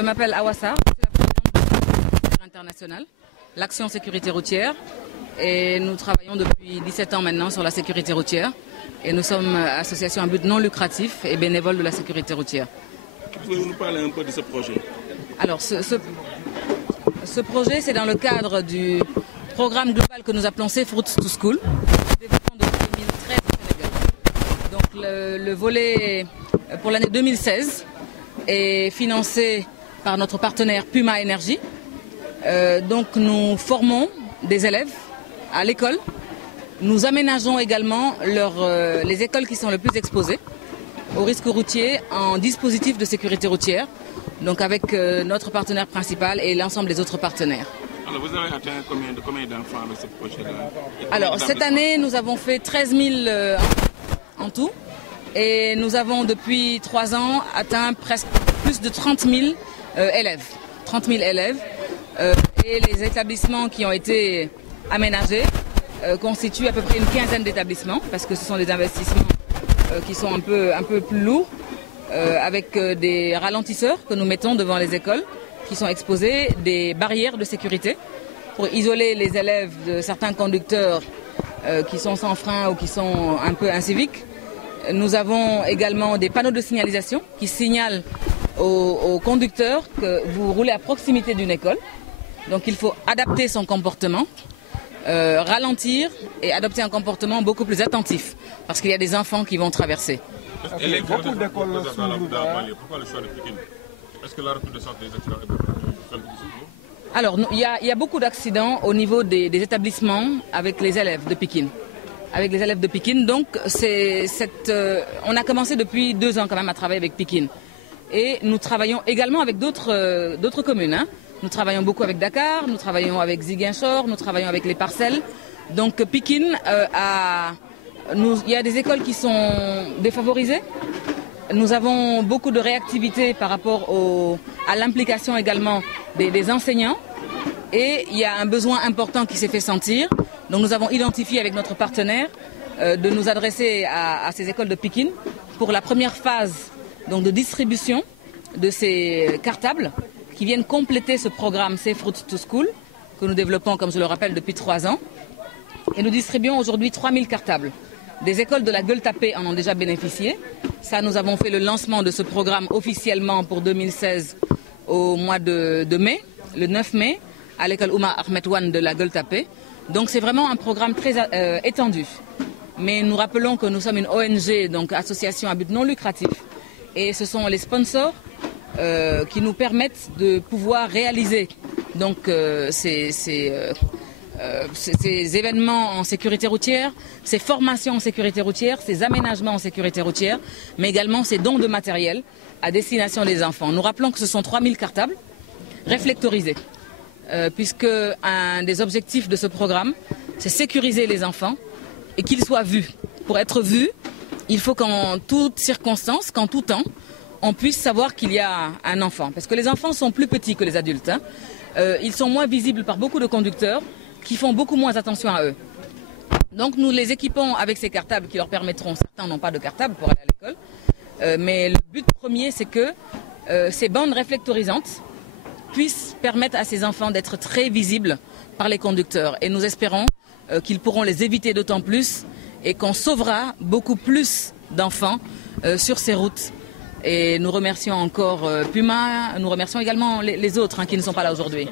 Je m'appelle Awassa, je suis la présidente de internationale, l'Action Sécurité Routière, et nous travaillons depuis 17 ans maintenant sur la sécurité routière. Et nous sommes association à but non lucratif et bénévole de la sécurité routière. Pouvez-vous nous parler un peu de ce projet? Alors, ce projet, c'est dans le cadre du programme global que nous appelons Safe Routes to School, développement depuis 2013 au Sénégal. Donc, le volet pour l'année 2016 est financé par notre partenaire Puma Énergie. Donc, nous formons des élèves à l'école. Nous aménageons également les écoles qui sont le plus exposées aux risques routiers en dispositif de sécurité routière, donc avec notre partenaire principal et l'ensemble des autres partenaires. Alors vous avez atteint combien d'enfants avec ce projet-là? Alors cette année, nous avons fait 13 000 en tout et nous avons depuis 3 ans atteint presque plus de 30 000 élèves. 30 000 élèves et les établissements qui ont été aménagés constitue à peu près une quinzaine d'établissements parce que ce sont des investissements qui sont un peu plus lourds avec des ralentisseurs que nous mettons devant les écoles qui sont exposés, des barrières de sécurité pour isoler les élèves de certains conducteurs qui sont sans frein ou qui sont un peu inciviques. Nous avons également des panneaux de signalisation qui signalent aux conducteurs que vous roulez à proximité d'une école. Donc il faut adapter son comportement. Ralentir et adopter un comportement beaucoup plus attentif parce qu'il y a des enfants qui vont traverser. Beaucoup d'écoles pourquoi le choix de Pikine? Est-ce que la reconnaissance des accidents est... Alors, il y a beaucoup d'accidents au niveau des établissements avec les élèves de Pikine. Avec les élèves de Pikine, donc on a commencé depuis 2 ans quand même à travailler avec Pikine. Et nous travaillons également avec d'autres communes. Hein. Nous travaillons beaucoup avec Dakar, nous travaillons avec Ziguinchor, nous travaillons avec les parcelles. Donc Pikine, il y a des écoles qui sont défavorisées. Nous avons beaucoup de réactivité par rapport à l'implication également des enseignants. Et il y a un besoin important qui s'est fait sentir. Donc nous avons identifié avec notre partenaire de nous adresser à ces écoles de Pikine pour la première phase donc, de distribution de ces cartables qui viennent compléter ce programme Safe Routes to School que nous développons, comme je le rappelle, depuis 3 ans. Et nous distribuons aujourd'hui 3000 cartables. Des écoles de la Gueule-Tapée en ont déjà bénéficié. Ça, nous avons fait le lancement de ce programme officiellement pour 2016 au mois de mai, le 9 mai, à l'école Oumar Ahmed Wan de la Gueule-Tapée. Donc c'est vraiment un programme très étendu. Mais nous rappelons que nous sommes une ONG, donc association à but non lucratif. Et ce sont les sponsors qui nous permettent de pouvoir réaliser donc, ces événements en sécurité routière, ces formations en sécurité routière, ces aménagements en sécurité routière, mais également ces dons de matériel à destination des enfants. Nous rappelons que ce sont 3000 cartables réflectorisés, puisque un des objectifs de ce programme, c'est sécuriser les enfants et qu'ils soient vus. Pour être vus, il faut qu'en toute circonstance, qu'en tout temps, on puisse savoir qu'il y a un enfant. Parce que les enfants sont plus petits que les adultes. Hein. Ils sont moins visibles par beaucoup de conducteurs qui font beaucoup moins attention à eux. Donc nous les équipons avec ces cartables qui leur permettront, certains n'ont pas de cartable pour aller à l'école, mais le but premier c'est que ces bandes réflectorisantes puissent permettre à ces enfants d'être très visibles par les conducteurs. Et nous espérons qu'ils pourront les éviter d'autant plus et qu'on sauvera beaucoup plus d'enfants sur ces routes. Et nous remercions encore Puma, nous remercions également les autres qui ne sont pas là aujourd'hui.